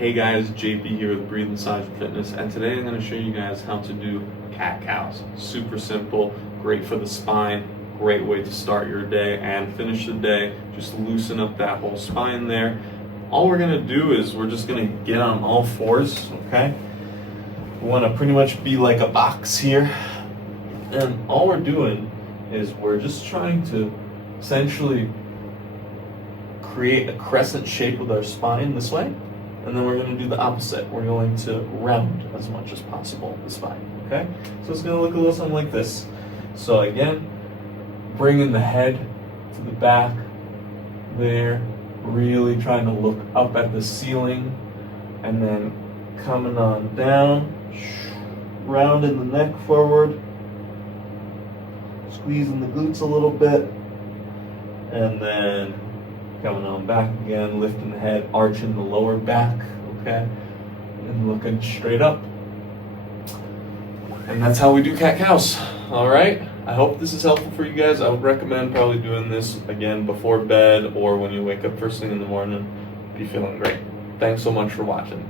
Hey guys, JP here with Breathe Massage Fitness, and today I'm going to show you guys how to do cat-cows. Super simple, great for the spine, great way to start your day and finish the day. Just loosen up that whole spine there. All we're going to do is we're just going to get on all fours, okay? We want to pretty much be like a box here, and all we're doing is we're just trying to essentially create a crescent shape with our spine this way, and then we're going to do the opposite. We're going to round as much as possible the spine, okay? So it's going to look a little something like this. So again, bringing the head to the back there, really trying to look up at the ceiling, and then coming on down, rounding the neck forward, squeezing the glutes a little bit, and then coming on back again, lifting the head, arching the lower back, okay? And looking straight up. And that's how we do cat-cows, all right? I hope this is helpful for you guys. I would recommend probably doing this again before bed or when you wake up first thing in the morning. Be feeling great. Thanks so much for watching.